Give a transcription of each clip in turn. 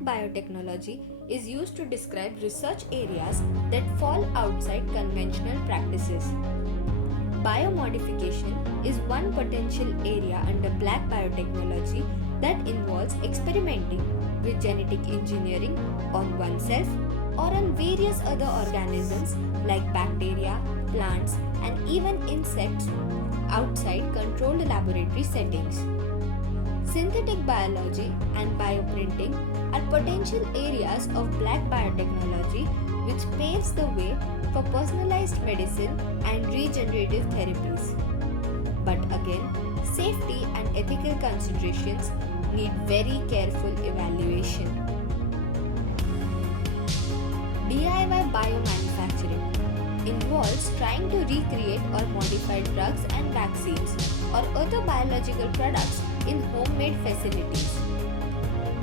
Black biotechnology is used to describe research areas that fall outside conventional practices. Biomodification is one potential area under black biotechnology that involves experimenting with genetic engineering on oneself or on various other organisms like bacteria, plants, and even insects outside controlled laboratory settings. Synthetic biology and bioprinting are potential areas of black biotechnology which paves the way for personalized medicine and regenerative therapies. But again, safety and ethical considerations need very careful evaluation. DIY biomanufacturing involves trying to recreate or modify drugs and vaccines or other biological products in homemade facilities.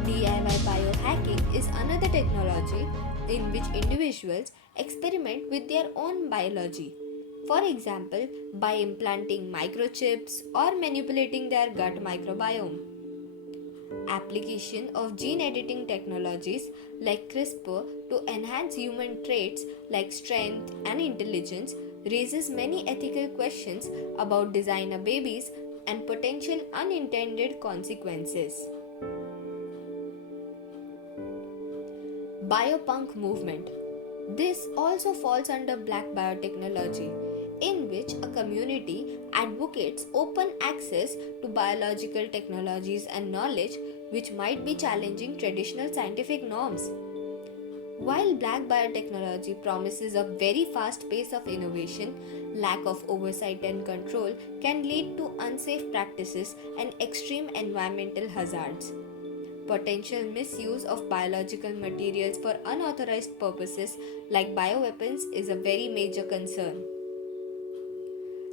DIY biohacking is another technology in which individuals experiment with their own biology. For example, by implanting microchips or manipulating their gut microbiome. Application of gene editing technologies like CRISPR to enhance human traits like strength and intelligence raises many ethical questions about designer babies and potential unintended consequences. Biopunk movement. This also falls under black biotechnology, in which a community advocates open access to biological technologies and knowledge which might be challenging traditional scientific norms. While black biotechnology promises a very fast pace of innovation, lack of oversight and control can lead to unsafe practices and extreme environmental hazards. Potential misuse of biological materials for unauthorized purposes like bioweapons is a very major concern.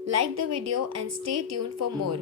Like the video and stay tuned for more.